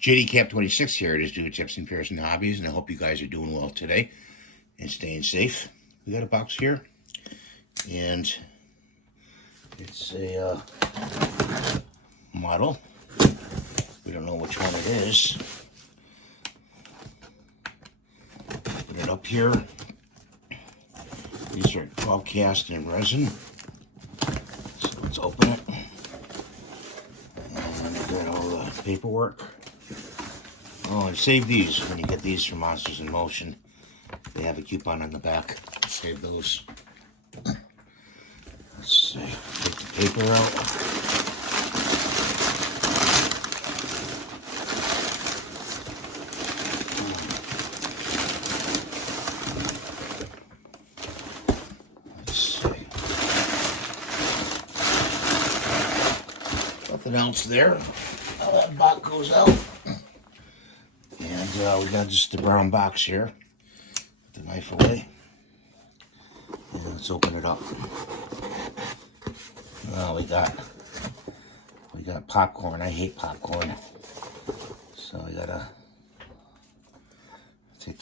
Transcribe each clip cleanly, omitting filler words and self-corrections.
JDCap26 here. It is Dude Tips and Pearson Hobbies, and I hope you guys are doing well today and staying safe. We got a box here, and it's a model. We don't know which one it is. Put it up here. These are 12 cast in resin. So let's open it. And we got all the paperwork. Oh, and save these when you get these from Monsters in Motion. They have a coupon on the back. Save those. Let's see. Take the paper out. Let's see. Nothing else there. That box goes out. And we got just the brown box here. Put the knife away. And let's open it up. Oh, we got popcorn. I hate popcorn. So I gotta take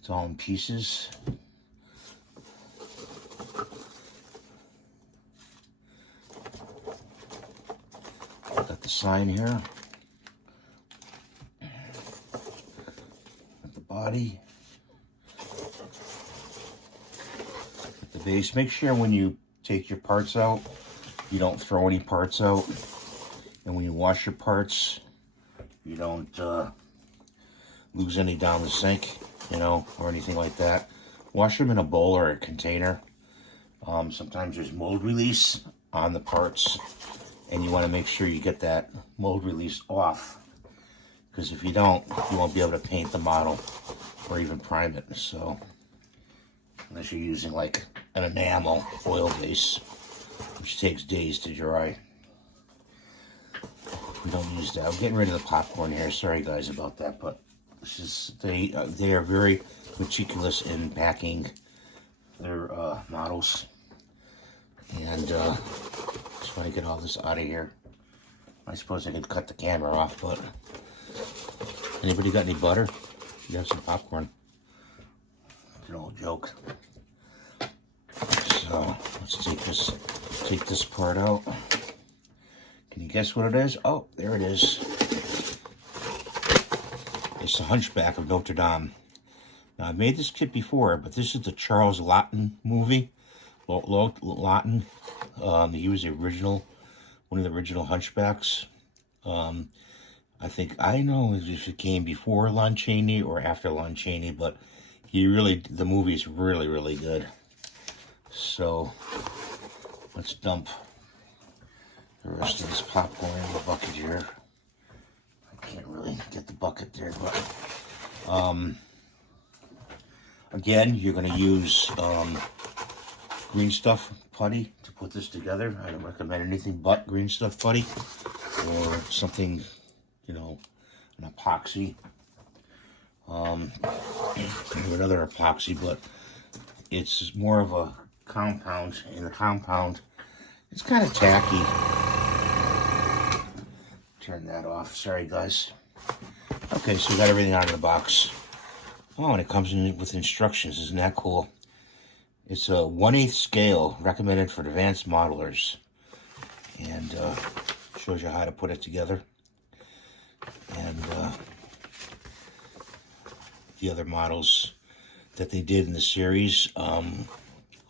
it's all in pieces. Got the sign here. Body, the base. Make sure when you take your parts out, you don't throw any parts out, and when you wash your parts, you don't lose any down the sink, or anything like that. Wash them in a bowl or a container. Sometimes there's mold release on the parts, and you want to make sure you get that mold release off. Because if you don't, you won't be able to paint the model or even prime it. So, unless you're using like an enamel oil base, which takes days to dry. We don't use that. I'm getting rid of the popcorn here. Sorry guys about that, but it's just, they are very meticulous in packing their models. And just want to get all this out of here. I suppose I could cut the camera off, but anybody got any butter? You have some popcorn. It's an old joke. So let's take this part out. Can you guess what it is? Oh, there it is. It's the Hunchback of Notre Dame. Now I've made this kit before, but this is the Charles Laughton movie. Laughton. He was the original, one of the original Hunchbacks. I think, I know if it came before Lon Chaney or after Lon Chaney, but the movie's really, really good. So, let's dump the rest of this popcorn in the bucket here. I can't really get the bucket there, but, again, you're going to use, green stuff putty to put this together. I don't recommend anything but green stuff putty or something, an epoxy. Another epoxy, but it's more of a compound, and the compound, it's kind of tacky. Turn that off. Sorry, guys. Okay, so we got everything out of the box. Oh, and it comes in with instructions. Isn't that cool? It's a 1/8 scale, recommended for advanced modelers. And shows you how to put it together. And the other models that they did in the series.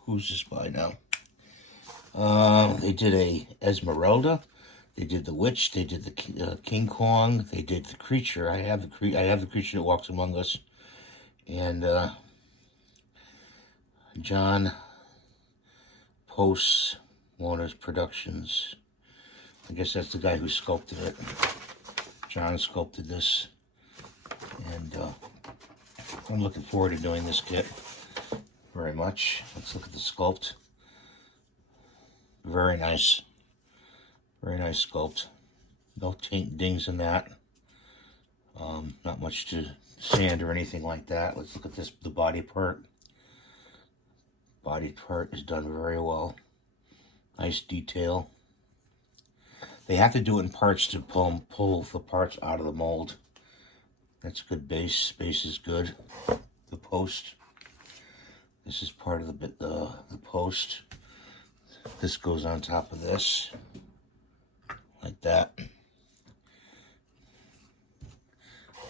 Who's this by now? They did a Esmeralda. They did the Witch. They did the King Kong. They did the Creature. I have the Creature That Walks Among Us. And John Post Warner's Productions. I guess that's the guy who sculpted it. John sculpted this. And I'm looking forward to doing this kit very much. Let's look at the sculpt. Very nice. Very nice sculpt. No dings in that. Not much to sand or anything like that. Let's look at this, the body part. Body part is done very well. Nice detail. They have to do it in parts to pull the parts out of the mold. That's good base. Base is good. The post. This is part of the post. This goes on top of this, like that.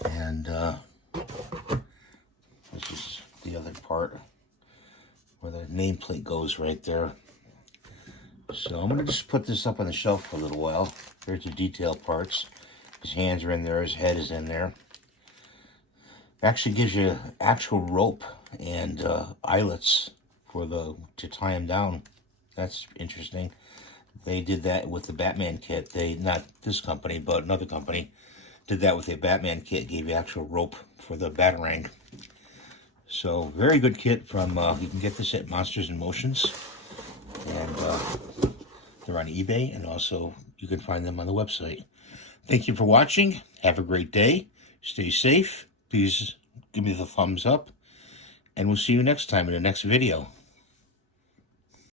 And this is the other part where the nameplate goes right there. So I'm going to just put this up on the shelf for a little while. There's the detail parts. His hands are in there. His head is in there. Actually gives you actual rope and eyelets to tie him down. That's interesting. They did that with the Batman kit. Not this company, but another company did that with a Batman kit. Gave you actual rope for the Batarang. So very good kit from. You can get this at Monsters and Motions, and they're on eBay, and also you can find them on the website. Thank you for watching. Have a great day. Stay safe. Please give me the thumbs up, and we'll see you next time in the next video.